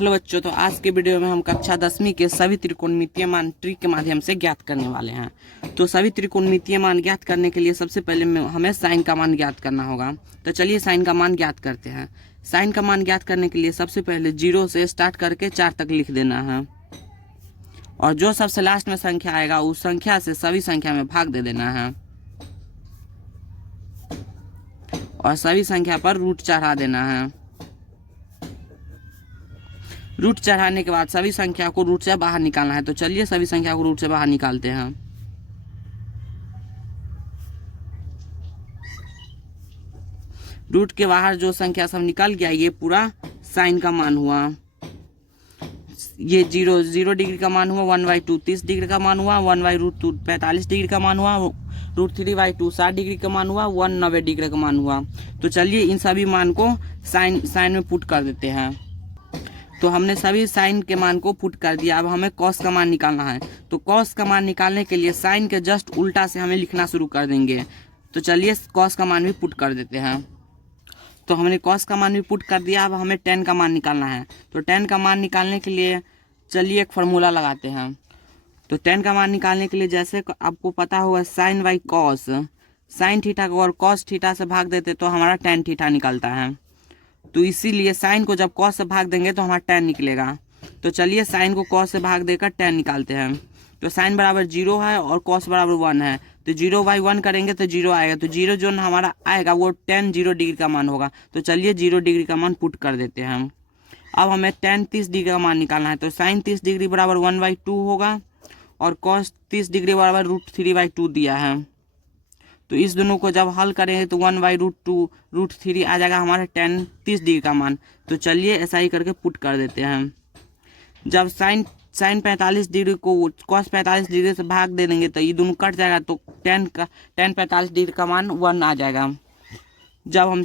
Hello बच्चों, तो आज के वीडियो में हम कक्षा 10वीं के सभी त्रिकोणमितीय मान ट्रिक के माध्यम से ज्ञात करने वाले हैं। तो सभी त्रिकोणमितीय मान ज्ञात करने के लिए सबसे पहले हमें साइन का मान ज्ञात करना होगा। तो चलिए साइन का मान ज्ञात करते हैं। साइन का मान ज्ञात करने के लिए सबसे पहले 0 से स्टार्ट करके 4 तक लिख देना है, और जो सबसे लास्ट में संख्या आएगा उस संख्या से सभी संख्या में भाग दे देना है, और सभी संख्या पर रूट चढ़ा देना है। रूट चढ़ाने के बाद सभी संख्या को रूट से बाहर निकालना है। तो चलिए सभी संख्या को रूट से बाहर निकालते हैं। रूट के बाहर जो संख्या सब निकल गया, ये पूरा साइन का मान हुआ। ये 0 डिग्री का मान हुआ, 1/2 30 डिग्री का मान हुआ, 1/√2 45 डिग्री का मान हुआ, √3/2 60 डिग्री का मान हुआ, 1 90 डिग्री का मान हुआ। तो चलिए इन सभी मान को साइन में पुट कर देते हैं। तो हमने सभी साइन के मान को पुट कर दिया। अब हमें कॉस का मान निकालना है। तो कॉस का मान निकालने के लिए साइन के जस्ट उल्टा से हमें लिखना शुरू कर देंगे। तो चलिए कॉस का मान भी पुट कर देते हैं। तो हमने कॉस का मान भी पुट कर दिया। अब हमें tan का मान निकालना है। तो tan का मान निकालने के लिए चलिए एक फार्मूला लगाते हैं। तो tan का मान निकालने के लिए जैसे आपको पता होगा sine by cos, sine theta को और कॉस थीटा से भाग देते तो हमारा tan थीटा निकलता है। तो इसीलिए साइन को जब कॉस से भाग देंगे तो हमारा tan निकलेगा। तो चलिए साइन को कॉस से भाग देकर tan निकालते हैं। तो साइन बराबर 0 है और कॉस बराबर 1 है। तो 0/1 करेंगे तो 0 आएगा। तो 0 जो हमारा आएगा वो tan 0 डिग्री का मान होगा। तो चलिए 0 डिग्री का मान पुट कर देते हैं हम। अब हमें tan 30 डिग्री का मान निकालना है। तो साइन 30 डिग्री बराबर 1/2 होगा, और कॉस 30 डिग्री बराबर √3/2 दिया है। तो इस दोनों को जब हल करेंगे तो 1/√2 √3 आ जाएगा हमारा tan 30 डिग्री का मान। तो चलिए ऐसा ही करके पुट कर देते हैं। जब साइन 45 डिग्री को cos 45 डिग्री से भाग दे देंगे तो ये दोनों कट जाएगा। तो tan 45 डिग्री का मान 1 आ जाएगा। जब हम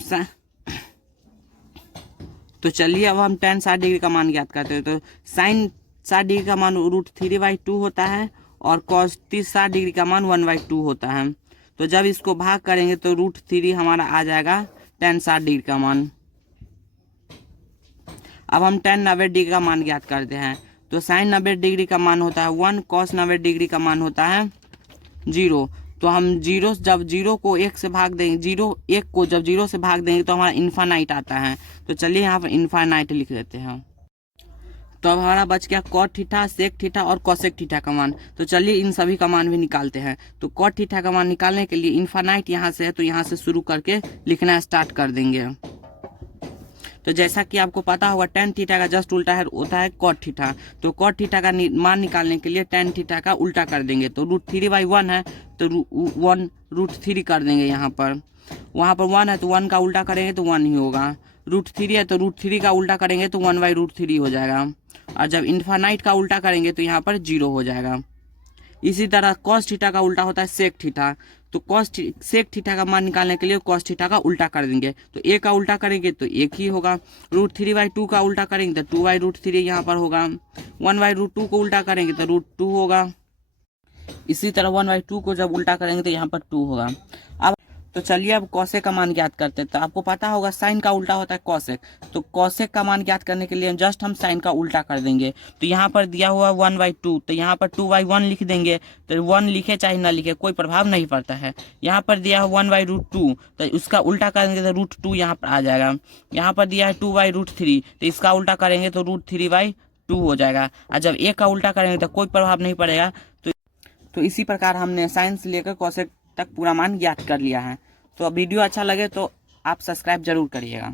तो चलिए अब हम tan 60 डिग्री का मान ज्ञात करते हैं। तो साइन 60 डिग्री का मान √3/2 होता है, और cos 60 डिग्री का मान 1/2 होता है। तो जब इसको भाग करेंगे तो √3 हमारा आ जाएगा tan 60 डिग्री का मान। अब हम tan 90 डिग्री का मान ज्ञात करते हैं। तो साइन 90 डिग्री का मान होता है 1, cos 90 डिग्री का मान होता है 0। तो हम जब 0 को 1 से भाग देंगे, 1 को जब 0 से भाग देंगे तो हमारा इन्फानाइट आता है। तो चलिए यहाँ पर इन्फानाइट लिख देते हैं। तो अब हमारा बच गया cot थीटा, sec थीटा और cosec थीटा का मान। तो चलिए इन सभी का मान भी निकालते हैं। तो cot थीटा का मान निकालने के लिए इन्फानाइट यहाँ से है, तो यहाँ से शुरू करके लिखना स्टार्ट कर देंगे। तो जैसा कि आपको पता होगा tan थीटा का जस्ट उल्टा है होता है cot थीटा। तो cot थीटा का मान निकालने के लिए tan थीटा का उल्टा कर देंगे। तो √3/1 है तो 1 √3 कर देंगे यहाँ पर। वहाँ पर 1 है तो 1 का उल्टा करेंगे तो 1 ही होगा। √3 है तो √3 का उल्टा करेंगे तो 1/√3 हो जाएगा। और जब इन्फानाइट का उल्टा करेंगे तो यहाँ पर 0 हो जाएगा। इसी तरह cos थीटा का उल्टा होता है sec थीटा। तो sec थीटा का मान निकालने के लिए cos थीटा का उल्टा कर देंगे। तो a का उल्टा करेंगे तो 1 ही होगा। √3/2 का उल्टा करेंगे तो 2/√3 यहाँ पर होगा। 1/√2 को उल्टा करेंगे तो √2 होगा। इसी तरह 1/2 को जब उल्टा करेंगे तो यहाँ पर 2 होगा। अब तो चलिए अब कॉसेक का मान ज्ञात करते हैं। तो आपको पता होगा साइन का उल्टा होता है कॉसेक। तो कॉसेक का मान ज्ञात करने के लिए जस्ट हम साइन का उल्टा कर देंगे। तो यहाँ पर दिया हुआ 1/2, तो यहाँ पर 2/1 लिख देंगे। तो 1 लिखे चाहे ना लिखे कोई प्रभाव नहीं पड़ता है। यहाँ पर दिया है 1/√2, तो उसका उल्टा करेंगे तो √2 यहाँ पर आ जाएगा। यहाँ पर दिया है 2/√3, तो इसका उल्टा करेंगे तो √3/2 हो जाएगा। और जब a का उल्टा करेंगे तो कोई प्रभाव नहीं पड़ेगा। तो इसी प्रकार हमने साइन से लेकर कॉसेक तक पूरा मान ज्ञात कर लिया है। तो वीडियो अच्छा लगे तो आप सब्सक्राइब जरूर करिएगा।